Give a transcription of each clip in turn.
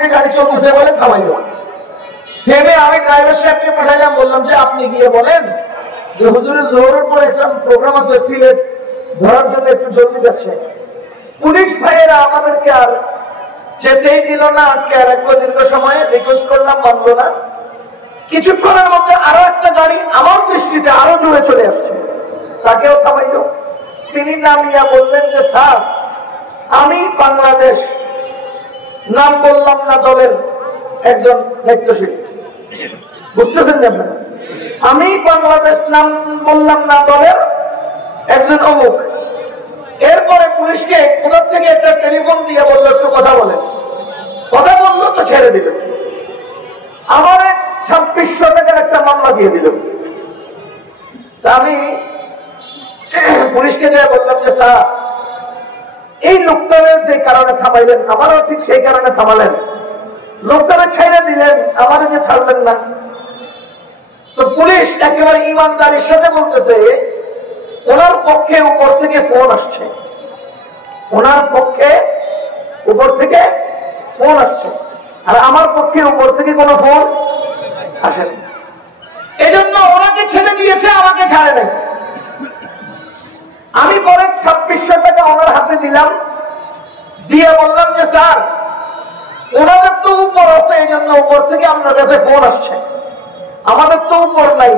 মিনিটে গাড়ি চলতেছে বলে থামাইল। থেমে আমি ড্রাইভার সাহেবকে পাঠাইলাম, বললাম যে আপনি গিয়ে বলেন যে হুজুরের জোহরের পরে একটা প্রোগ্রাম আছে সিলেট, ধরার জন্য একটু জলদি যাচ্ছে। পুলিশ ভাইয়েরা আমাদেরকে আর যেতেই দিল না, আটকে রাখলো দীর্ঘ সময়ে। রিকোয়েস্ট করলাম, মানলো না। কিছুক্ষণের মধ্যে আরো একটা গাড়ি আমার দৃষ্টিতে আরো জোরে চলে আসছে, তাকেও থামাইল। তিনি নামিয়া বললেন যে স্যার, আমি বাংলাদেশ, নাম বললাম না দলের একজন দায়িত্বশীল, বুঝতেছেন না আপনারা? আমি বাংলাদেশ, নাম বললাম না দলের একজন অমুক। এরপরে পুলিশকে কোথা থেকে একটা টেলিফোন দিয়ে বললো একটু কথা বলেন। কথা বললো তো ছেড়ে দিল। আমার 2600 টাকার একটা মামলা দিয়ে দিল। আমি পুলিশকে যা বললাম যে স্যার, এই লোকটারে যে কারণে থামাইলেন, আমারও ঠিক সেই কারণে থামালেন। লোকটারে ছেড়ে দিলেন, আমাদের যে ছাড়লেন না। তো পুলিশ একেবারে ইমানদারির সাথে বলতেছে ওনার পক্ষে উপর থেকে ফোন আসছে, ওনার পক্ষে উপর থেকে ফোন আসছে, আর আমার পক্ষে উপর থেকে কোনো ফোন আসেনি। এই জন্য ওনাকে ছেড়ে দিয়েছে, আমাকে ছাড়ে নাই। আমি পরে 2600 টাকা ওনার হাতে দিলাম, দিয়ে বললাম যে স্যার, ওনাদের তো উপর আছে, এই জন্য উপর থেকে আপনার কাছে ফোন আসছে, আমাদের তো উপর নাই,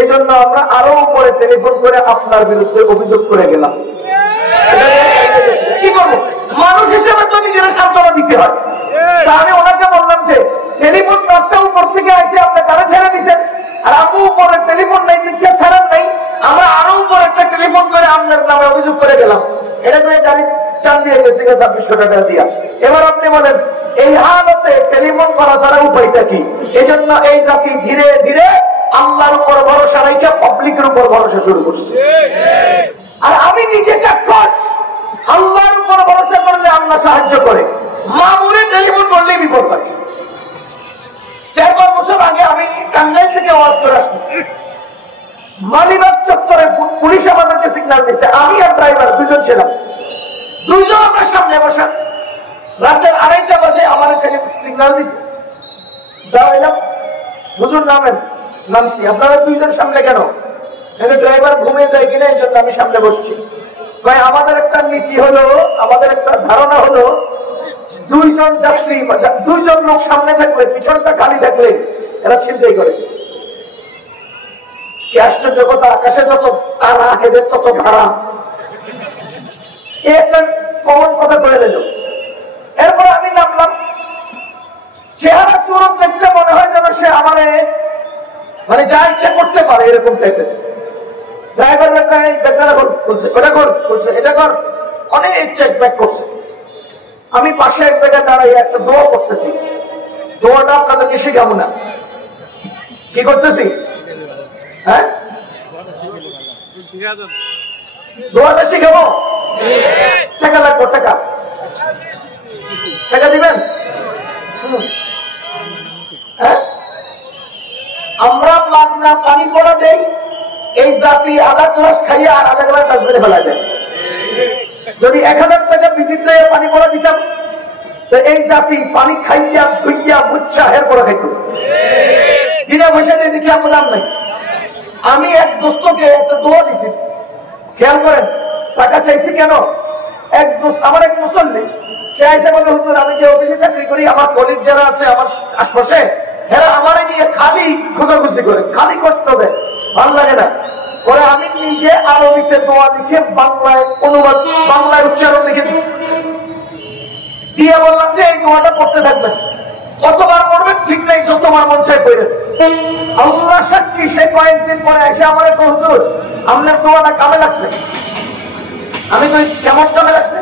এই জন্য আমরা আরো উপরে টেলিফোন করে আপনার বিরুদ্ধে অভিযোগ করে গেলাম। কি করবো, মানুষ হিসেবে তো নিজেরা সান্ত্বনা দিতে হয়। তা আমি ওনাকে বললাম যে টেলিফোন তারটা উপর থেকে আসছে, আপনি কারা ছেড়ে দিচ্ছেন, আর আপু উপরে টেলিফোন নাই, দীক্ষা ছাড়ার নাই, আমরা আরো উপরে একটা টেলিফোন করে আপনার নামে অভিযোগ করে গেলাম। এটা করে জানি চান দিয়ে গেছে 2600 টাকা দিয়া। এবার আপনি বলেন এই হালতে টেলিফোন করা ছাড়া উপায়টা কি? এই জন্য এই জাতি ধীরে ধীরে আল্লাহর উপর ভরসা রেখে পাবলিকের উপর ভরসা শুরু করছে। আর আমি নিজে চাক্ষুষ, আল্লাহর উপর ভরসা করলে আল্লাহ সাহায্য করে, মামুলি টেলিফোন করলে বিপদ হয়। 4-5 বছর আগে আমি টাঙ্গাইল থেকে ওয়াজ করে আসছি, মালিবাগ চত্বরে পুলিশ আমাদেরকে সিগন্যাল দিচ্ছে, আমি আর ড্রাইভার দুজন ছিলাম, দুইজন আমরা সামনে বসা। রাতের 2:30 বাজে আমার সিগন্যাল দিচ্ছে, দাঁড়াইলাম, হুজুর নামেন, নামছি। আপনারা দুইজন সামনে কেন? ড্রাইভার ঘুমিয়ে যায় কিনা, এই জন্য আমি সামনে বসছি। ভাই, আমাদের একটা নীতি হলো, আমাদের একটা ধারণা হলো, দুইজন যাত্রী, দুইজন লোক সামনে থাকলে, পিছনটা খালি থাকলে এরা ছিনতাই করে। কি আশ্চর্য কথা, আকাশে যত তারা, এদের তত ধারা। একটা কমন কথা করে দিল। এরপর আমি নামলাম, চেহারা সুরত দেখতে মনে হয় যেন সে আমার মানে যা ইচ্ছে করতে পারে এরকম টাইপের। ড্রাইভার বলছে ওটা কর, বলছে এটা কর, অনেক চেক ব্যাক করছে। আমি পাশে এক জায়গায় দাঁড়াই একটা দোয়া করতেছি। দোয়াটা আপনাদেরকে শিখাবো না, কি করতেছি? হ্যাঁ, দোয়াটা শিখাবো। টাকা লাগবো, টাকা টাকা দিবেন? হ্যাঁ, আমরা পাগনা পানি পড়া দেই, এই জাতি আধা গ্লাস খাইয়া আর আধা গ্লাস ডাস্টবিনে ফেলা যায়। যদি 1000 টাকা ভিজিট নিয়ে পানি পড়া দিতাম, তো এই জাতি পানি খাইয়া ধুইয়া বুচ্ছা হের পড়া খাইত। বিনা পয়সা দিয়ে দেখি আমার নাম নাই। আমি এক দোস্তকে একটা দোয়া দিছি, খেয়াল করেন, টাকা চাইছি কেন? এক দোস্ত, আমার এক মুসল্লি, সে আইসে বলে হুজুর, আমি যে অফিসে চাকরি করি, আমার কলিগ যারা আছে আমার আশপাশে, এরা আমার নিয়ে খালি খোঁজাখুঁজি করে, খালি কষ্ট দেয়, ভালো লাগে না। পরে আমি নিজে আরবিতে দোয়া লিখে বাংলায় অনুবাদ, বাংলায় উচ্চারণ লিখে দিয়ে বললাম যে এই দোয়াটা পড়তে থাকবেন, কতবার পড়বেন ঠিক নাই, যতবার মন চায় পড়বেন। আল্লাহ সাক্ষী, সে কয়েকদিন পরে এসে আমার এক হুজুর, আপনার দোয়াটা কামে লাগছে। আমি তো কেমন কামে লাগছে?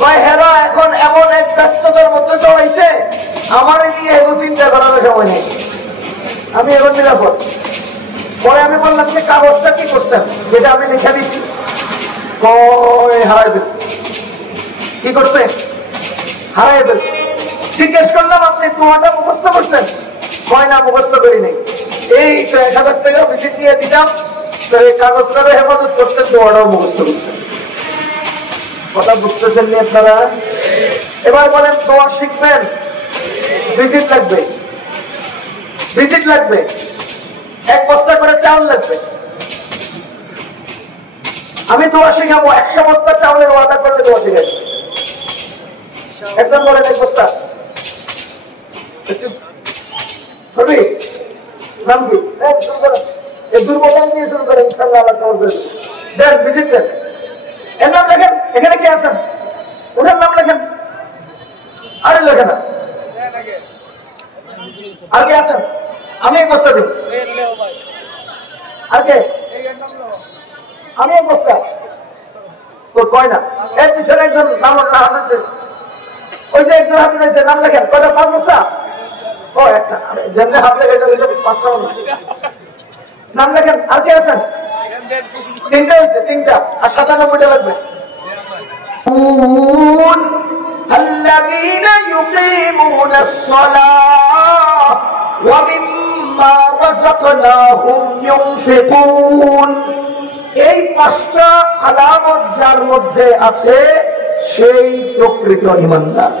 কয় হেরা এখন এমন এক ব্যস্ততার মধ্যে চলাইছে, আমার নিয়ে এগো চিন্তা করার সময় নেই, আমি এখন নিরাপদ। পরে আমি বললাম যে কাগজটা কি করছেন, যেটা আমি লিখে দিচ্ছি? কয় হারাই দিচ্ছি। কি করছে? হারাই দিচ্ছি। জিজ্ঞেস করলাম আপনি দোয়াটা মুখস্থ করছেন? কয় না, মুখস্থ করি নেই। এই 1000 টাকা ভিজিট নিয়ে দিতাম, তো এই কাগজটারে হেফাজত করতেন, দোয়াটাও মুখস্থ করতেন। কথা বুঝতেছেন নি আপনারা? এবার বলেন দোয়া শিখবেন, ভিজিট লাগবে, ভিজিট লাগবে, 1 বস্তা করে চাউল লাগবে। আমি দোয়া শিখাবো, 100 বস্তা চাউলের ওয়াদা করলে দোয়া শিখাবো। একজন বলেন 1 বস্তা হবে, নাম কি? শুরু করেন, এই দুর্বল নিয়ে শুরু করেন, ইনশাআল্লাহ আল্লাহ কবুল করবে। দেন ভিজিট দেন, এর নাম লেখেন। এখানে কে আছেন? ওনার নাম লেখেন। আরে লেখেন না, আর কে আছেন? আমি 1 বস্তা দিই। আর কে? আমি 1 বস্তা তো কয় না। এর পিছনে একজন নাম আছে, ওই যে একজন হাতে রয়েছে, নাম লেখেন। কয়টা? 5 বস্তা। ও একটা, যেমনি হাত লেগে যাবে 5টা নাম লেখেন। আর কে আছেন? 3টা হয়েছে, 3টা, আর 97টা লাগবে। الذين يقيمون الصلاة ومما رزقناهم ينفقون। এই 5টা আলামত যার মধ্যে আছে সেই প্রকৃত ঈমানদার।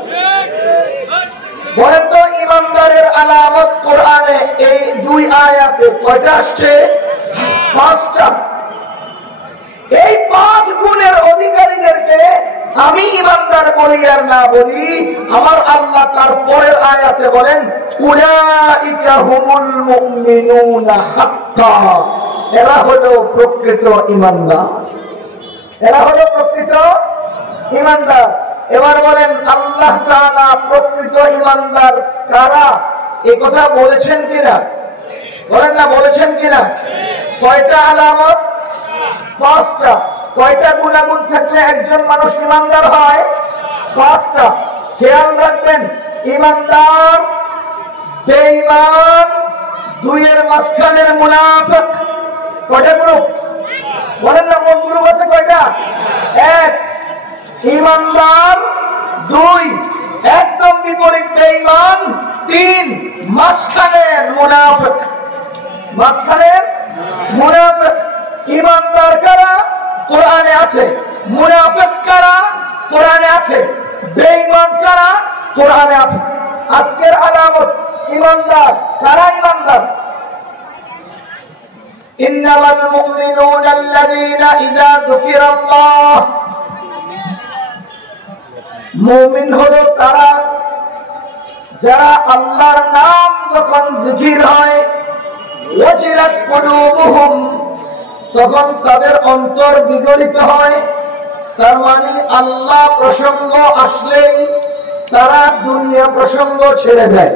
বলেন তো ঈমানদারের আলামত কোরআনে এই 2 আয়াতে কয়টা আসছে? 5টা। এই 5 গুণের অধিকারীদেরকে আমি ঈমানদার বলি আর না বলি, আমার আল্লাহ তার পরের আয়াতে বলেন উলাইকা হুমুল মুমিনুনা হাক্কা। এরা হলো প্রকৃত ঈমানদার, এরা হলো প্রকৃত ঈমানদার। এবার বলেন আল্লাহ তাআলা প্রকৃত ঈমানদার কারা? এই কথা বলেছেন কিনা? বলেন না, বলেছেন কিনা? কয়টা আলামত? 5টা। কয়টা গুণাগুণ থাকলে একজন মানুষ ঈমানদার হয়? 5টা। খেয়াল রাখবেন, ঈমানদার, বেঈমান, 2 এর মাঝখানের মুনাফিক। কয়টা গ্রুপ? বলেন না, কোন গ্রুপ আছে? কয়টা? 1 ঈমানদার, 2 একদম বিপরীত বেঈমান, 3 মাঝখানের মুনাফিক। মাঝখানের মুনাফিক। ঈমানদার কারা? কোরআনে আছে। মুনাফিক কারা? কোরআনে আছে। বেঈমান কারা? কোরআনে আছে। আজকের আলামত ঈমানদার কারা? ঈমানদার ইন্নামাল মুমিনুনা আল্লাযীনা ইযা যুকিরাল্লাহ। মুমিন হলো তারা যারা আল্লাহর নাম যখন জিকির হয় ওয়াজিলাত কুলুবুহুম, তখন তাদের অন্তর বিগলিত হয়। তার মানে আল্লাহ প্রসঙ্গ আসলেই তারা দুনিয়া প্রসঙ্গ ছেড়ে যায়।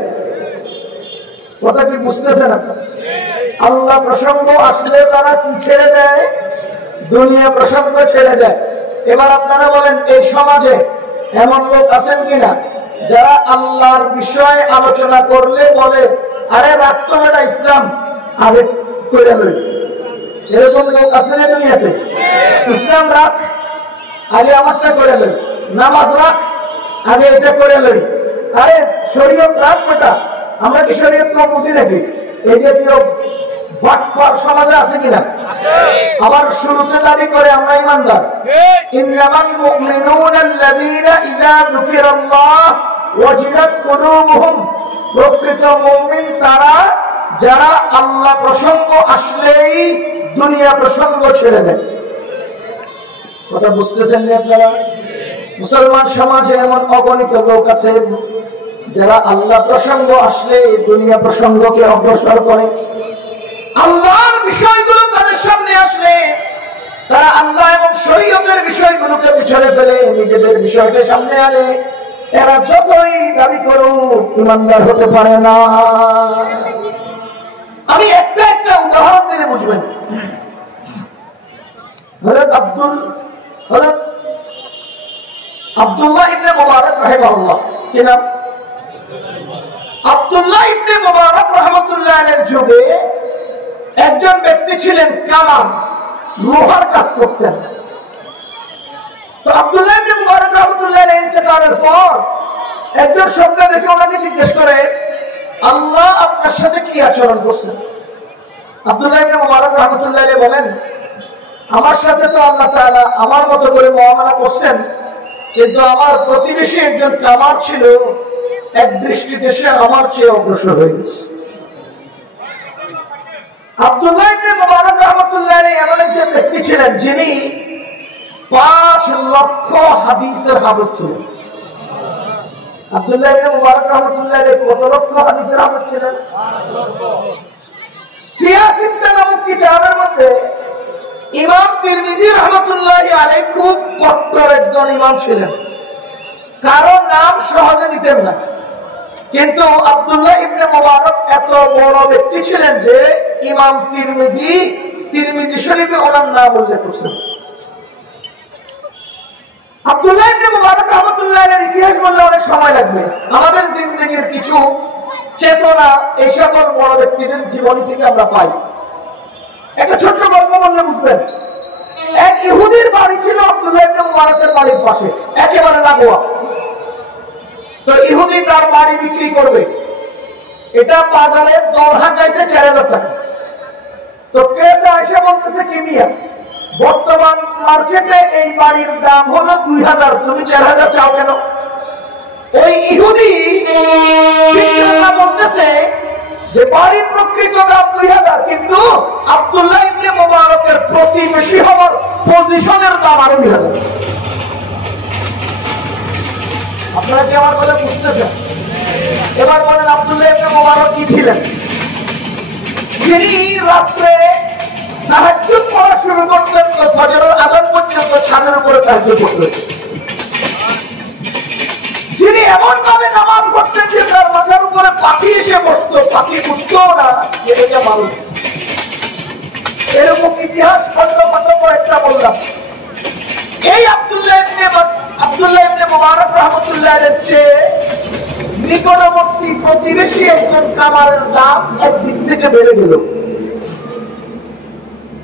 কথা কি বুঝতেছেন আপনারা? আল্লাহ প্রসঙ্গ আসলে তারা কি ছেড়ে দেয়? দুনিয়া প্রসঙ্গ ছেড়ে দেয়। এবার আপনারা বলেন, এই সমাজে এমন লোক আছেন কিনা যারা আল্লাহর বিষয়ে আলোচনা করলে বলে আরে রাখতো বেটা ইসলাম আগে করে লই? এরকম লোক আছে না দুনিয়াতে? ইসলাম রাখ, আগে আমারটা করে লই। নামাজ রাখ, আগে এটা করে লই। আরে শরীয়ত রাখ বেটা, আমরা কি শরীয়ত কম বুঝি নাকি? এই জাতীয় বাটপার সমাজে আছে কিনা? আবার শুরুতে দাবি করে আমরা ঈমানদার। ইন্নামাল মুমিনুনা আল্লাযীনা ইযা যুকিরাল্লাহ ওয়াজিলাত কুলুবুহুম। প্রকৃত মুমিন তারা যারা আল্লাহ প্রসঙ্গ আসলেই দুনিয়া প্রসঙ্গ ছেড়ে দেয়। কথা বুঝতেছেন না আপনারা? মুসলমান সমাজে এমন অগণিত লোক আছে যারা আল্লাহ প্রসঙ্গ আসলে দুনিয়া প্রসঙ্গকে অগ্রসর করে। আল্লাহর বিষয়গুলো তাদের সামনে আসলে তারা আল্লাহ এবং শরীয়তের বিষয়গুলোকে পিছনে ফেলে নিজেদের বিষয়কে সামনে আনে। এরা যতই দাবি করুক ঈমানদার হতে পারে না। আমি একটা একটা উদাহরণ দিলে বুঝবেন। হযরত আব্দুল্লাহ ইবনে মুবারক রাহিমাহুল্লাহ, কি নাম? আব্দুল্লাহ ইবনে মুবারক রাহমাতুল্লাহ আলাইহির যুগে একজন ব্যক্তি ছিলেন কামার, লোহার কাজ করতেন। তো আব্দুল্লাহ ইবনে মুবারক রাহমাতুল্লাহ আলাইহির ইন্তেকালের পর একজন স্বপ্নে দেখে ওনাকে জিজ্ঞেস করে আল্লাহ আপনার সাথে কি আচরণ করছেন? আব্দুল্লাহ ইবনে মুবারক রাহমাতুল্লাহ আলাইহি বলেন আমার সাথে তো আল্লাহ তাআলা আমার মতো করে মুআমালা করছেন, কিন্তু আমার প্রতিবেশী একজন কামার ছিল, এক দৃষ্টিতে সে আমার চেয়ে অগ্রসর হয়ে গেছে। আব্দুল্লাহ ইবনে মুবারক রাহমাতুল্লাহ আলাইহি এমন একজন ব্যক্তি ছিলেন যিনি 5 লক্ষ হাদিসের হাফেজ ছিলেন। আব্দুল্লাহ ইবনে মুবারক রাহমাতুল্লাহ আলাইহি কত লক্ষ হাদিসের হাফেজ ছিলেন? 86 নামক কিতাবের মধ্যে ইমাম তিরমিজি রাহমাতুল্লাহ আলাইহি খুব কট্টর একজন ইমাম ছিলেন, কারো নাম সহজে নিতেন না। কিন্তু আব্দুল্লাহ ইবনে মুবারক এত বড় ব্যক্তি ছিলেন যে ইমাম তিরমিজি শরীফে ওনার নাম উল্লেখ করছেন। আব্দুল্লাহ ইবনে মুবারক রাহমাতুল্লাহ আলাইহির ইতিহাস বললে অনেক সময় লাগবে। আমাদের জিন্দেগীর কিছু চেতনা এই সকল বড় ব্যক্তিদের জীবনী থেকে আমরা পাই। একটা ছোট্ট গল্প বললে বুঝবেন। এক ইহুদির বাড়ি ছিল আব্দুল্লাহ ইবনে মুবারকের বাড়ির পাশে, একেবারে লাগোয়া। তো ইহুদি তার বাড়ি বিক্রি করবে, এটা বাজারে দর হাঁকাইছে 4000 টাকা। তো ক্রেতা এসে বলতেছে কি মিয়া, বর্তমান মার্কেটে এই বাড়ির দাম হলো 2000, তুমি 4000 চাও কেন? ওই ইহুদি বিক্রেতা বলতেছে যে বাড়ির প্রকৃত দাম 2000, কিন্তু আব্দুল্লাহ ইবনে মুবারকের প্রতিবেশী হওয়ার পজিশনের দাম আরো 2000। আপনারা কি আমার কথা বুঝতেছেন? এবার বলেন আব্দুল্লাহ ইবনে মুবারক কি ছিলেন? যিনি রাত্রে তাহাজ্জুদ পড়া শুরু করতেন তো ফজরের আযান পর্যন্ত ছাদের উপরে তাহাজ্জুদ পড়তেন। যিনি এমন ভাবে নামাজ পড়তেন যে তার মাথার উপরে পাখি এসে বসতো, পাখি বুঝতো না যে এটা মানুষ। এরকম ইতিহাস খন্ড কয়েকটা বললাম। এই আব্দুল্লাহ ইবনে মুবারক রাহমাতুল্লাহ আলাইহির চেয়ে নিকটবর্তী প্রতিবেশী একজন কামারের দাম একদিক থেকে বেড়ে গেল।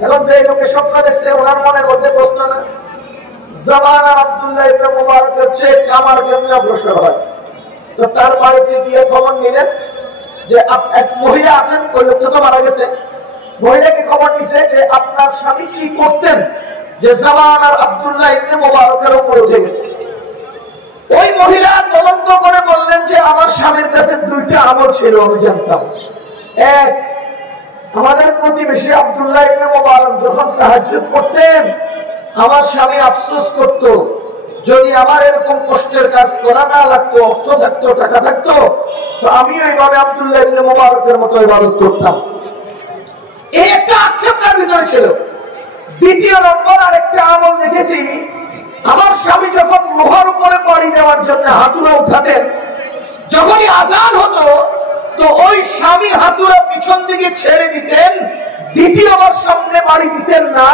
এখন যে লোকে স্বপ্ন দেখছে ওনার মনের মধ্যে প্রশ্ন না, জামানার আব্দুল্লাহ ইবনে মুবারকের চেয়ে কামার কেমনে অগ্রসর হয়? তো তার বাড়িতে গিয়ে খবর নিলেন যে এক মহিলা আছেন, ওই লোকটা তো মারা গেছে। মহিলাকে খবর নিছে যে আপনার স্বামী কি করতেন যে জামানার আব্দুল্লাহ ইবনে মুবারকের উপর উঠে গেছে। ওই মহিলা তদন্ত করে বললেন যে আমার স্বামীর কাছে 2টা আমল ছিল আমি জানতাম। এক, আমাদের প্রতিবেশী আব্দুল্লাহ ইবনে মুবারক যখন তাহাজ্জুদ পড়তেন আমার স্বামী আফসোস করত, যদি আমার এরকম কষ্টের কাজ করা না লাগতো, অর্থ থাকতো, টাকা থাকতো, তো আমিও এইভাবে আব্দুল্লাহ ইবনে মুবারকের মতো ইবাদত করতাম। এই একটা আক্ষেপ তার ভিতরে ছিল। দ্বিতীয় নম্বর আরেকটা আমল দেখেছি, আমার স্বামী যখন লোহার উপরে পাড়ি দেওয়ার জন্য হাতুড়া উঠাতেন, যখনই আজান হতো তো ওই স্বামী হাতুড়া পিছন দিকে ছেড়ে দিতেন, দ্বিতীয়বার সামনে বাড়ি দিতেন না।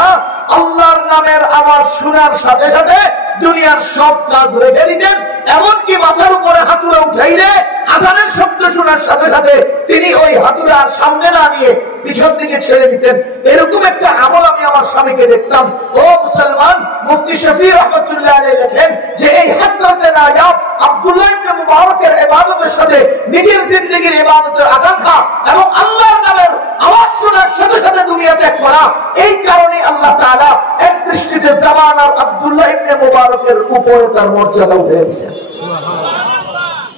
আল্লাহর নামের আওয়াজ শোনার সাথে সাথে দুনিয়ার সব কাজ রেখে দিতেন, এমনকি মাথার উপরে হাতুড়া উঠাইলে আজানের শব্দ শোনার সাথে সাথে তিনি ওই হাতুড়া সামনে না নিয়ে পিছন দিকে ছেড়ে দিতেন। এরকম একটা আমল আমি আমার স্বামীকে দেখতাম। ও মুসলমান, মুফতি শফি রাহমাতুল্লাহ আলাইহি লেখেন যে এই হযরতে নায়াব আব্দুল্লাহ ইবনে মুবারকের ইবাদতের সাথে নিজের জিন্দেগীর ইবাদতের আকাঙ্ক্ষা এবং আল্লাহর নামের আওয়াজ শোনার সাথে সাথে দুনিয়া ত্যাগ করা, এই কারণে আল্লাহ তাআলা এক দৃষ্টিতে জামানার আব্দুল্লাহ ইবনে মুবারকের উপরে তার মর্যাদা উঠে দিয়েছেন।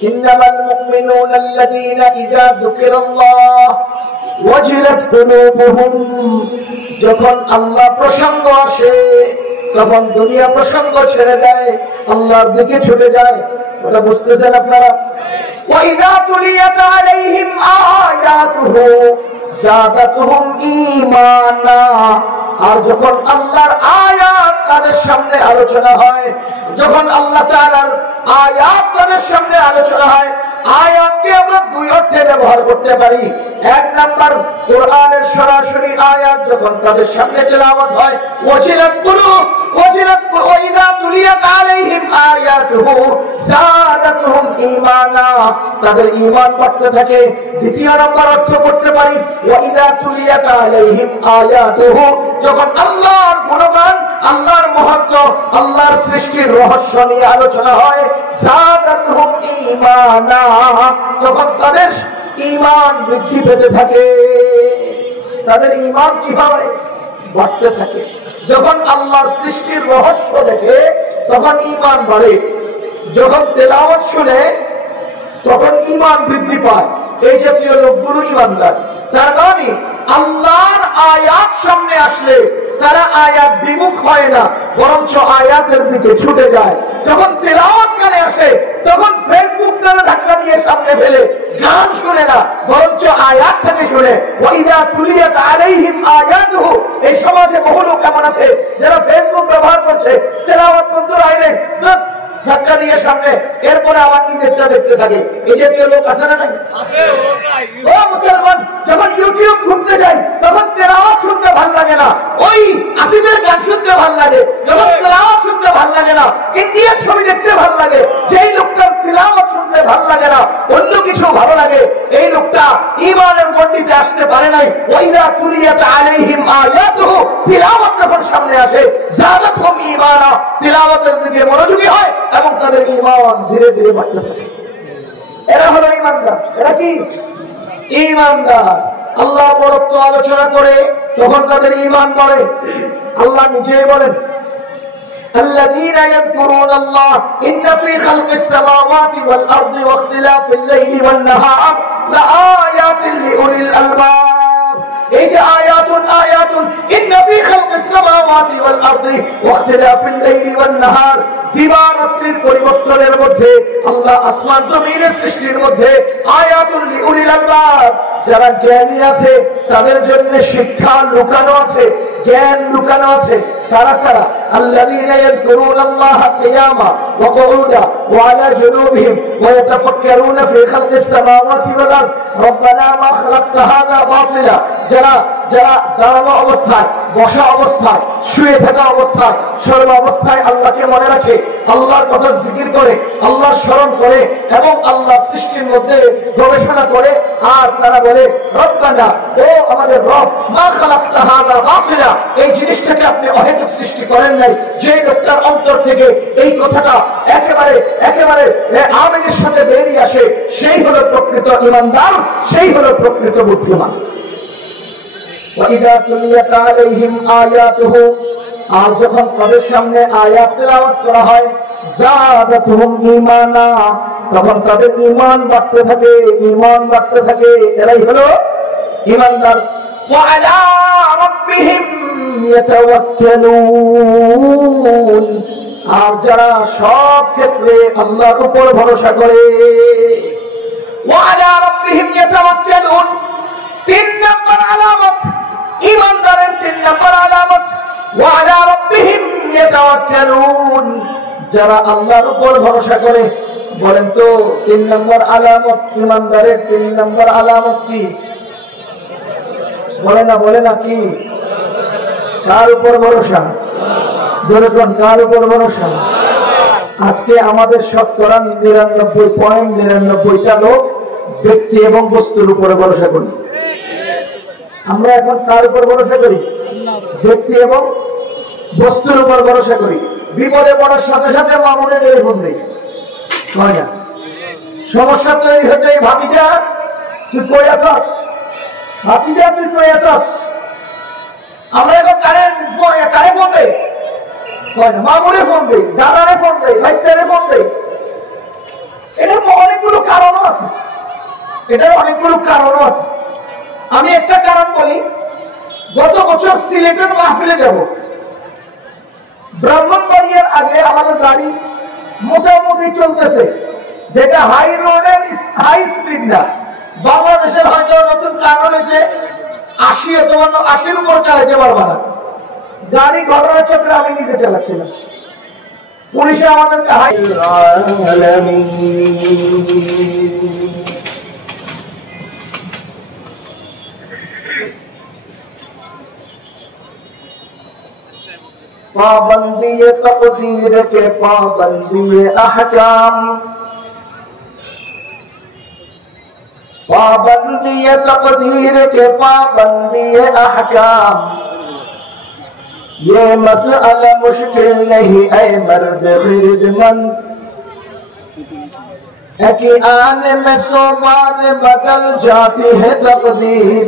ইন্নামাল মুমিনুনা আল্লাযীনা ইযা যুকিরাল্লাহ ওয়াজিলাত কুলুবুহুম। যখন আল্লাহ প্রসঙ্গ আসে তখন দুনিয়া প্রসঙ্গ ছেড়ে দেয়, আল্লাহর দিকে ছুটে যায়। ওটা বুঝতেছেন আপনারা? ওয়াইযা তুলিয়াত আলাইহিম আয়াতুহু যাদাতুহুম ঈমানা। আর যখন আল্লাহর আয়াত তাদের সামনে আলোচনা হয়, যখন আল্লাহ তাআলার আয়াত তাদের সামনে আলোচনা হয়, আয়াতকে আমরা দুই অর্থে ব্যবহার করতে পারি। এক নাম্বার, কোরআনের সরাসরি আয়াত যখন তাদের সামনে তেলাওয়াত হয়, ওয়াজিলাত কুলুব ওয়াজিলাত ওয়াইযা তুলিয়াত আলাইহিম আয়াতুহু যাদাতুহুম ঈমানা, তাদের ঈমান বাড়তে থাকে। দ্বিতীয় নাম্বার অর্থ করতে পারি, ওয়াইযা তুলিয়াত আলাইহিম আয়াতুহু, যখন আল্লাহর গুণগান, আল্লাহর মহত্ব, আল্লাহর সৃষ্টির রহস্য নিয়ে আলোচনা হয়, যাদাতুহুম ঈমানা, তখন তাদের ঈমান বৃদ্ধি পেতে থাকে। তাদের ঈমান কিভাবে বাড়তে থাকে? যখন আল্লাহর সৃষ্টির রহস্য দেখে তখন ঈমান বাড়ে। যখন তেলাওয়াত শুনে তখন ঈমান বৃদ্ধি পায়। এই জাতীয় লোকগুলো ঈমানদার। তার মানে আল্লাহর আয়াত সামনে আসলে তারা আয়াত বিমুখ হয় না, বরঞ্চ আয়াতের দিকে ছুটে যায়। যখন তেলাওয়াত কানে আসে তখন ফেসবুক নামে ধাক্কা দিয়ে সামনে ফেলে গান শুনে না, বরঞ্চ আয়াতটাকে শুনে। ওয়াইদা তুলিয়াত আলাইহিম আয়াতুহু। এই সমাজে বহু লোক এমন আছে যারা ফেসবুক ব্যবহার করছে, তেলাওয়াত করতে আইলে ধাক্কা দিয়ে সামনে, এরপরে আবার নিজেরটা দেখতে থাকে। এই জাতীয় লোক আছে না নাই? ও মুসলমান, যখন ইউটিউব ঘুরতে যাই তখন তেলাওয়াত শুনতে ভালো লাগে না, ওই আসিফের গান শুনতে ভালো লাগে। যখন তেলাওয়াত শুনতে ভালো লাগে না, ইন্ডিয়ার ছবি দেখতে ভালো লাগে। যেই লোকটার তেলাওয়াত শুনতে ভালো লাগে না, অন্য কিছু ভালো লাগে, এই লোকটা ঈমানের গণ্ডিতে আসতে পারে নাই। ওয়াইদা তুলিয়াত আলাইহিম আয়াতুহু। তেলাওয়াত যখন সামনে আসে যাদাতহুম ঈমানা, তেলাওয়াতের দিকে মনোযোগী হয় এবং তাদের ঈমান ধীরে ধীরে বাড়তে থাকে। এরা হলো ঈমানদার। এরা কি ঈমানদার? আল্লাহ বরত্ব আলোচনা করে তখন তাদের ঈমান বাড়ে। আল্লাহ নিজেই বলেন, الذين يذكرون الله إن في خلق السماوات والأرض واختلاف الليل والنهار لآيات لأولي الألباب। এই যে আয়াতুন আয়াতুন ইন্না ফি খালকিস সামাওয়াতি ওয়াল আরদি ওয়াখতিলাফিল লাইলি ওয়ান নাহার, দিবা-রাত্রির পরিবর্তনের মধ্যে, আল্লাহ আসমান জমিনের সৃষ্টির মধ্যে আয়াতুল লিউলিল আলবাব, যারা জ্ঞানী আছে তাদের জন্য শিক্ষা লুকানো আছে, জ্ঞান লুকানো আছে। কারা কারা? আল্লাযীনা ইয়াযকুরুনাল্লাহা কিয়ামা ওয়া কুউদা ওয়া আলা জুনুবিহিম ওয়া ইয়াতাফাক্কারুনা ফি খালকিস সামাওয়াতি ওয়াল আরদ রব্বানা মা খালাকতা হাযা বাতিলা। যারা দাঁড়ানো অবস্থায়, বসা অবস্থায়, শুয়ে থাকা অবস্থায়, সর্ব অবস্থায় আল্লাহকে মনে রাখে, আল্লাহর কথা জিকির করে, আল্লাহর স্মরণ করে এবং আল্লাহ সৃষ্টির মধ্যে গবেষণা করে, আর তারা বলে রব্বানা, ও আমাদের রব, মা খালাকতা হাযা বাতিলা, এই জিনিসটাকে আপনি অহেতুক সৃষ্টি করেন নাই। যে লোকটার অন্তর থেকে এই কথাটা একেবারে একেবারে আবেগের সাথে বেরিয়ে আসে, সেই হলো প্রকৃত ঈমানদার, সেই হলো প্রকৃত বুদ্ধিমান। وَإِذَا تُلِيَتْ عَلَيْهِمْ آيَاتُهُ, আর যখন তাদের সামনে আয়াত তেলাওয়াত করা হয়, যাদাতহুম ঈমানা, তখন তাদের ঈমান বাড়তে থাকে, ঈমান বাড়তে থাকে। এরাই হলো ঈমানদার। وَعَلَى رَبِّهِمْ يَتَوَكَّلُونَ, আর যারা সব ক্ষেত্রে আল্লাহর উপর ভরসা করে। وَعَلَى رَبِّهِمْ يَتَوَكَّلُونَ, 3 নম্বর আলামত ঈমানদারের, 3 নম্বর আলামত ওয়ালা রাব্বিহিম ইয়াতাওয়াক্কালুন, যারা আল্লাহর উপর ভরসা করে। বলেন তো 3 নম্বর আলামত ঈমানদারের, 3 নম্বর আলামত কি? বলে না কি? কার উপর ভরসা? জোরে কোন, কার উপর ভরসা? আজকে আমাদের শতকরা 99.99টা লোক ব্যক্তি এবং বস্তুর উপরে ভরসা করি। আমরা এখন কার উপর ভরসা করি? ব্যক্তি এবং বস্তুর উপর ভরসা করি। বিপদে পড়ার সাথে সাথে মামুনে টেলিফোন দেই, হয় না? সমস্যা তৈরি হতে, ভাতিজা তুই কই আছস, ভাতিজা তুই কই আছস, আমরা এখন কারে ফোন দেই, হয় না? মামুনে ফোন দেই, দাদারে ফোন দেই, ভাইস্তারে ফোন দেই। এটার অনেকগুলো কারণও আছে, আমি একটা কারণ বলি। গত বছর সিলেটের মাহফিলে যাব, ব্রাহ্মণবাড়িয়ার আগে আমাদের গাড়ি মোটামুটি চলতেছে, যেটা হাই রোডের হাই স্পিড না। বাংলাদেশের হয়তো নতুন কারণ হয়েছে 80 অথবা 80-র উপর চালাতে পারবা না গাড়ি। ঘটনার চক্রে আমি নিজে চালাচ্ছিলাম, পুলিশে আমাদেরকে पाबंदी तकदीर के पाबंदी अहकाम, पाबंदी तकदीर के पाबंदी अहकाम, ये मसला मुश्किल नहीं ऐ मर्द खिदमत, है कि आने में 100 बार बदल जाती है तकदीर।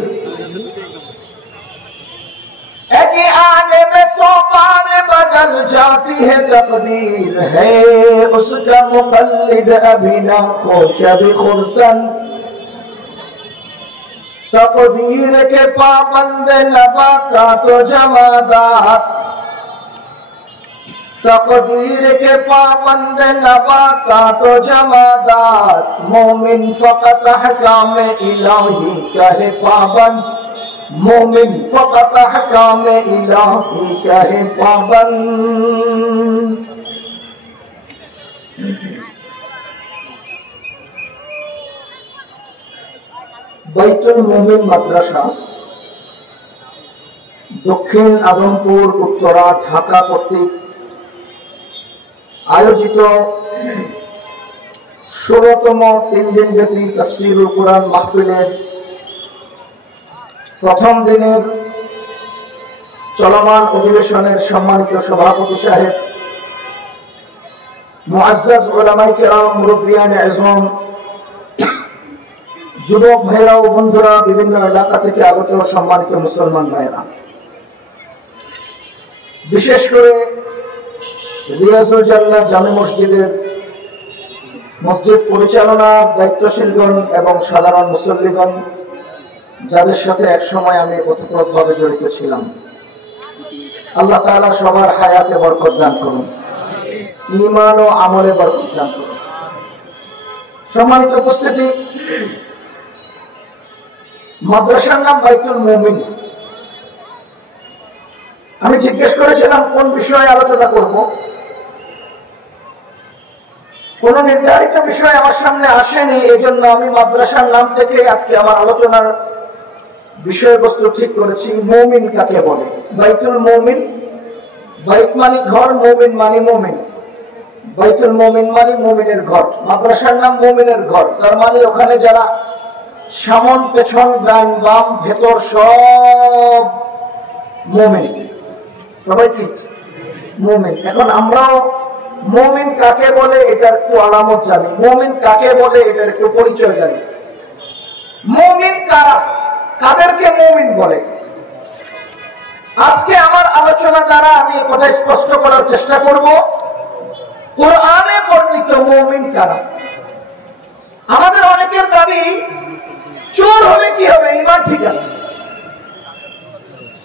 एक आने में 100 बार बदल जाती है तकदीर है उसका मुक़ल्लिद अभी ना खुश अभी खुर्सन तकदीर के पाबंद नबातात तो जमादात तकदीर के पाबंद नबातात तो जमादात मोमिन फ़क़त अहकाम इलाही का है पाबंद मोमिन फ़क़त अहकाम इलाही का है पाबंद। বাইতুল মুমিন মাদ্রাসা দক্ষিণ আজমপুর উত্তরা ঢাকা কর্তৃক আয়োজিত 16তম 3 দিনব্যাপী তাফসীরুল কুরআন মাহফিলের প্রথম দিনের চলমান অধিবেশনের সম্মানিত সভাপতি সাহেব, মুআজ্জাজ উলামায়ে কেরাম, মুরব্বিয়ানে আযম, যুবক ভাইরা ও বন্ধুরা, বিভিন্ন এলাকা থেকে আগত সম্মানিত মুসলমান ভাইরা, বিশেষ করে রিয়াজুল জান্নাহ জামে মসজিদের মসজিদ পরিচালনার দায়িত্বশীলগণ এবং সাধারণ মুসল্লিগণ, যাদের সাথে এক সময় আমি ওতপ্রোতভাবে জড়িত ছিলাম, আল্লাহ তাআলা সবার হায়াতে বরকত দান করুন, ঈমান ও আমলে বরকত দান করুন। সম্মানিত উপস্থিতি, মাদ্রাসার নাম বাইতুল মুমিন। আমি জিজ্ঞেস করেছিলাম কোন বিষয়ে আলোচনা করব। কোন নির্ধারিত বিষয় আমার সামনে আসেনি, এজন্য আমি মাদ্রাসার নাম থেকে আজকে আমার আলোচনার বিষয়বস্তু ঠিক করেছি। মুমিন কাকে বলে? বাইতুল মুমিন, বাইত মানে ঘর, মুমিন মানে মুমিন। বাইতুল মুমিন মানে মুমিনের ঘর। মাদ্রাসার নাম মুমিনের ঘর, তার মানে ওখানে যারা সামন পেছন ডান বাম ভেতর সব মুমিন, সবাই কি মুমিন। এখন আমরাও মুমিন কাকে বলে এটার একটু আলামত জানি, মুমিন কাকে বলে এটার একটু পরিচয় জানি। মুমিন কারা, কাদেরকে মুমিন বলে? আজকে আমার আলোচনা দ্বারা আমি কথা স্পষ্ট করার চেষ্টা করব কোরআনে বর্ণিত মুমিন কারা। আমাদের অনেকের দাবি চোর হলে কি হবে, ঈমান ঠিক আছে।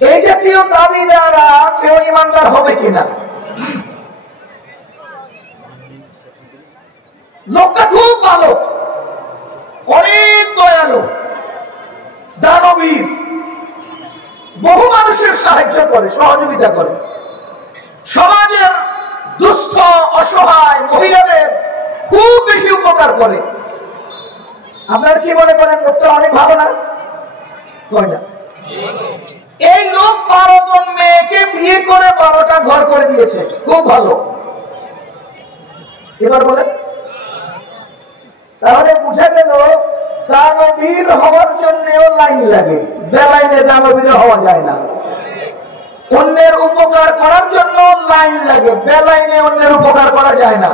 এই জাতীয় দাবি দ্বারা কেউ ঈমানদার হবে কিনা? লোকটা খুব ভালো, অনেক দয়ালু, দানবীর, বহু মানুষের সাহায্য করে, সহযোগিতা করে, সমাজের দুস্থ অসহায় মহিলাদের খুব বেশি উপকার করে। আপনার কি মনে করেন লোকটা অনেক ভালো না? এই লোক 12 জন মেয়েকে বিয়ে করে 12টা ঘর করে দিয়েছে, খুব ভালো। এবার বলে, তাহলে বুঝা গেল দানবীর হওয়ার জন্যও লাইন লাগে, বেলাইনে দানবীর হওয়া যায় না। অন্যের উপকার করার জন্য লাইন লাগে, বেলাইনে অন্যের উপকার করা যায় না।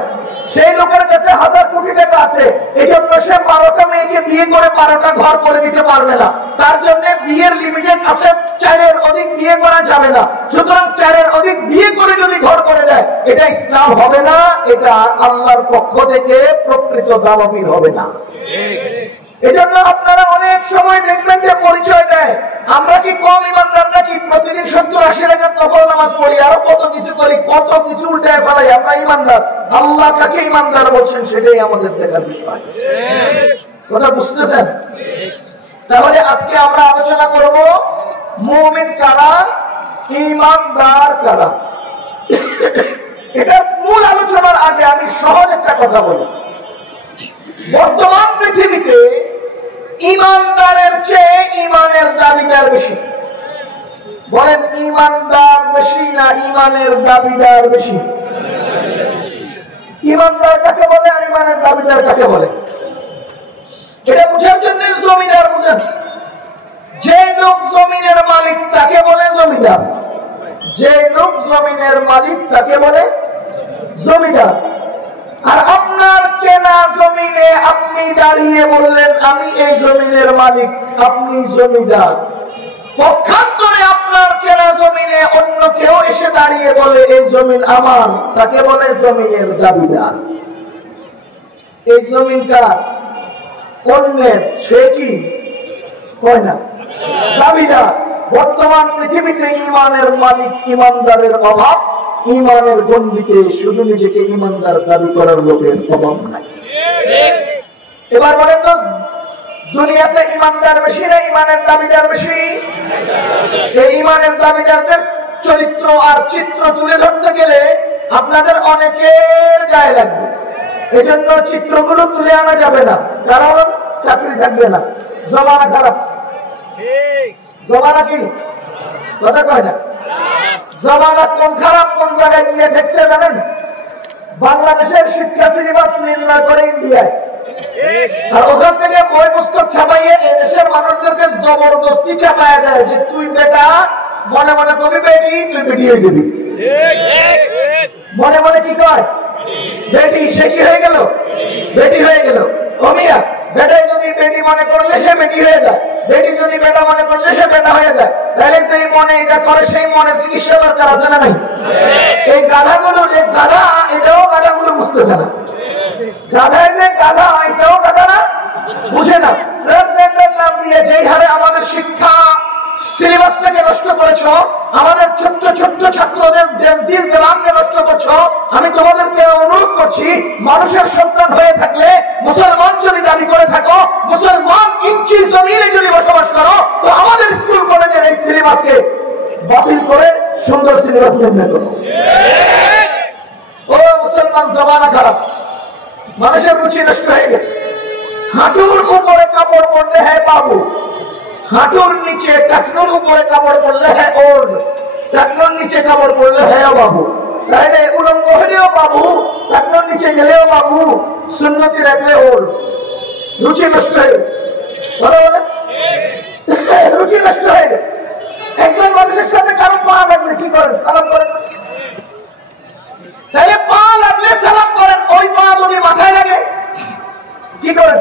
সেই লোকের কাছে 1000 কোটি টাকা আছে, এই জন্য সে 12টা মেয়েকে বিয়ে করে 12টা ঘর করে দিতে পারবে না। তার জন্য বিয়ের লিমিটেড আছে, 4-এর অধিক বিয়ে করা যাবে না। সুতরাং 4-এর অধিক বিয়ে করে যদি ঘর করে দেয়, এটা ইসলাম হবে না, এটা আল্লাহর পক্ষ থেকে প্রকৃত দানবীর হবে না। এজন্য আপনারা অনেক সময় দেখবেন যে পরিচয় দেয়, আমরা কি কম ইমানদার নাকি? প্রতিদিন 70-80 রাকাত নফল নামাজ পড়ি, আরো কত কিছু করি, কত কিছু উল্টায় ফেলাই, আমরা ইমানদার। আল্লাহ কাকে ইমানদার বলছেন সেটাই আমাদের দেখার বিষয়। কথা বুঝতেছেন? তাহলে আজকে আমরা আলোচনা করব মুমিন কারা, ইমানদার কারা। এটার মূল আলোচনার আগে আমি সহজ একটা কথা বলি। বর্তমান পৃথিবীতে ইমানদারের চেয়ে ইমানের দাবিদার বেশি। বলেন, ইমানদার বেশি না ইমানের দাবিদার বেশি? ইমানদার কাকে বলে আর ইমানের দাবিদার কাকে বলে? এটা বুঝার জন্য জমিদার বুঝেন। যে লোক জমিনের মালিক তাকে বলে জমিদার, যে লোক জমিনের মালিক তাকে বলে জমিদার। আর আপনার কেনা জমিনে আপনি দাঁড়িয়ে বললেন আমি এই জমিনের মালিক, আপনি জমিদার। পক্ষান্তরে আপনার কেনা জমিনে অন্য কেউ এসে দাঁড়িয়ে বলে এই জমিন আমার, তাকে বলে জমিনের দাবিদার। এই জমিনটা অন্যের, সে কি কয় না দাবিদার। বর্তমান পৃথিবীতে ইমানের মালিক ইমানদারের অভাব, ইমানের গণ্ডিতে শুধু নিজেকে ইমানদার দাবি করার লোকের অভাব নাই। এবার বলেন তো, দুনিয়াতে ইমানদার বেশি না ইমানের দাবিদার বেশি? এই ইমানের দাবিদারদের চরিত্র আর চিত্র তুলে ধরতে গেলে আপনাদের অনেকের গায়ে লাগবে। এজন্য চিত্রগুলো তুলে আনা যাবে না, কারণ চাকরি থাকবে না। জমানা খারাপ। জমানা কি কথা কয় না? জমানা কোন খারাপ কোন জায়গায় গিয়ে ঠেকছে জানেন? বাংলাদেশের শিক্ষা সিলেবাস নির্ণয় করে ইন্ডিয়ায়, আর ওখান থেকে বই পুস্তক ছাপাইয়ে দেশের মানুষদেরকে জবরদস্তি ছাপাইয়া দেয় যে তুই বেটা, মনে মনে কবি বেটি, তুই বেটি হয়ে যাবি। মনে মনে কি কয় বেটি, সে কি হয়ে গেল? বেটি হয়ে গেল। অমিয়া বেটাই যদি বেটি মনে করলে সে বেটি হয়ে যায়, বেটি যদি বেটা মনে করলে সে বেটা হয়ে যায়। তাহলে সেই মনে এটা করে, সেই মনের চিকিৎসা দরকার আছে না নাই? এই গাধাগুলো যে গাধা, এটাও গাধাগুলো বুঝতেছে না। গাধায় যে গাধা, এটাও গাধা না, বুঝে না। ট্রান্সজেন্ডার নাম দিয়ে যেই হারে আমাদের শিক্ষা সিলেবাসটাকে নষ্ট করেছ, আমাদের ছোট্ট ছোট্ট ছাত্রদের দিল দিমাগকে নষ্ট করছো। আমি তোমাদেরকে অনুরোধ করছি, মানুষের সন্তান হয়ে থাকলে, মুসলমান যদি দাবি করে থাকো, মুসলমান ইঞ্চি জমিনে যদি বসবাস করো, তো আমাদের স্কুল কলেজের এই সিলেবাসকে বাতিল করে সুন্দর সিলেবাস নির্ণয় করো। ও মুসলমান, জমানা খারাপ, মানুষের রুচি নষ্ট হয়ে গেছে। হাঁটুর উপরে কাপড় পরলে হ্যাঁ বাবু, হাঁটুর নিচে টাকনুর উপরে কাপড় পরলে হ্যাঁ ওর, টাকনুর নিচে কাপড় পরলে হ্যাঁ বাবু। তাহলে উলঙ্গ হলেও বাবু, টাকনুর নিচে গেলেও বাবু, সুন্নতি রাখলে ওর। রুচি নষ্ট হয়ে গেছে, বলে বলে রুচি নষ্ট হয়ে গেছে। একজন মানুষের সাথে কারো পা লাগলে কি করেন? সালাম করেন। তাহলে পা লাগলে সালাম করেন, ওই পা যদি মাথায় লাগে কি করেন?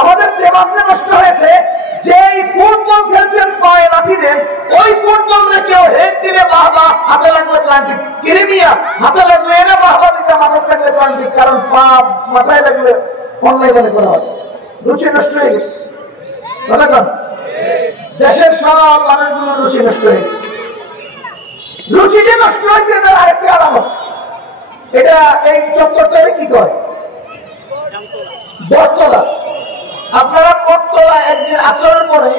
আমাদের দেমাগে নষ্ট হয়েছে যে ফুটবল খেলছেন পায়ে লাঠি দেন, ওই ফুটবল রে কেউ হেড দিলে বাহবা, হাতে লাগলে প্লান্টিক। কিরিমিয়া হাতে লাগলে এরা বাহবা দিতে, মাথায় লাগলে প্লান্টিক, কারণ পা মাথায় লাগলে অনলাইন মনে করা হয়। রুচি নষ্ট হয়ে গেছে। দেশের সব মানুষগুলোর রুচি নষ্ট হয়ে গেছে। রুচি যে নষ্ট হয়েছে এটা আরেকটি আলামত। এটা এই চত্বরটারে কি করে? বটতলা। আপনারা বটতলা একদিন আসরের পরে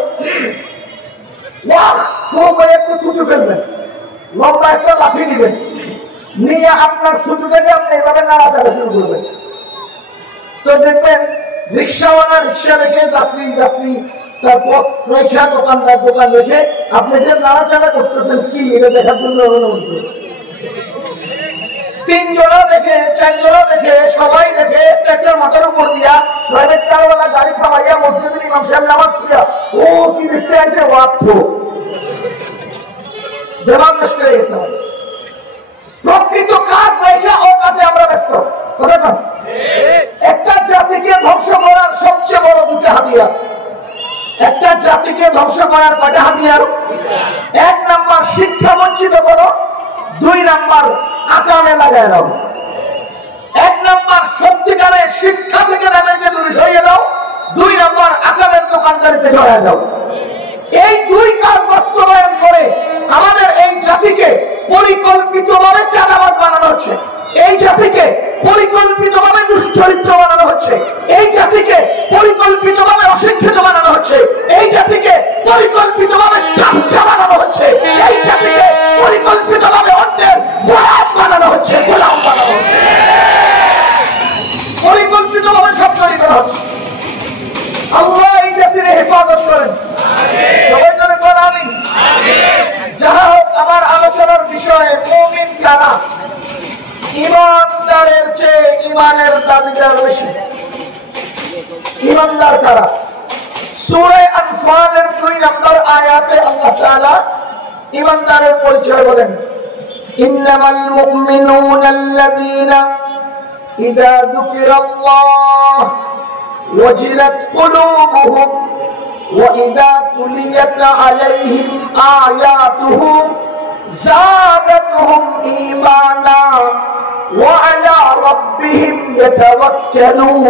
একটু থুতু ফেলবেন, লম্বা একটা লাঠি দিবেন, নিয়ে আপনার থুতুটাকে আপনি এভাবে নাড়াচাড়া শুরু করবেন। তো দেখবেন রিক্সাওয়ালা রিক্সা রেখে, যাত্রী যাত্রী, তারপর রেখা দোকানদার দোকান রেখে, আপনি যে নাড়াচাড়া করতেছেন কি এটা দেখার জন্য তিন জোড়া দেখে, চার জোড়া দেখে, সবাই দেখে, ট্রাক্টর মাথার উপর দিয়া প্রাইভেট কারওয়ালা গাড়ি থামাইয়া মসজিদের ইমাম সাহেব নামাজ পড়িয়া ও কি দেখতে আসে ওয়াক্ত দেমাগ নষ্ট হয়ে গেছে। প্রকৃত কাজ রেখে ও কাজে আমরা ব্যস্ত। একটা জাতিকে ধ্বংস করার সবচেয়ে বড় দুটো হাতিয়ার। একটা জাতিকে ধ্বংস করার কয়টা হাতিয়ার? এক নাম্বার শিক্ষা বঞ্চিত করো, দুই নাম্বার আকামে লাগায় দাও। এক নাম্বার সত্যিকারের শিক্ষা থেকে তাদেরকে দূরে সরিয়ে দাও, দুই নাম্বার আকামের দোকানদারিতে জড়ায় দাও। এই দুই কাজ বাস্তবায়ন করে আমাদের এই জাতিকে পরিকল্পিতভাবে চাঁদাবাজ বানানো হচ্ছে, এই জাতিকে পরিকল্পিতভাবে দুশ্চরিত্র বানানো হচ্ছে, এই জাতিকে পরিকল্পিতভাবে অশিক্ষিত বানানো হচ্ছে, এই জাতিকে পরিকল্পিতভাবে চামচা বানানো হচ্ছে, এই জাতিকে পরিকল্পিতভাবে অন্যের গোলাম বানানো হচ্ছে, গোলাম বানানো হচ্ছে, পরিকল্পিতভাবে সব তৈরি করা হচ্ছে। আল্লাহ এই জাতির হেফাজত করেন। সবাই জন্য বলেন আমিন। যাহা হোক, আমার আলোচনার বিষয়ে মুমিন কারা? ইমানদারের চেয়ে ইমানের দাবিদার বেশি। ইমানদার কারা? সূরা আনফালের 2 নম্বর আয়াতে আল্লাহ তাআলা ইমানদারের পরিচয় বলেন, ইন্নামাল মুমিনুনা আল্লাযীনা ইযা যুকিরাল্লাহ ওয়াজিলাত কুলুবুহুম وإذا تليت عليهم آياته زادتهم إيمانا وعلى ربهم يتوكلون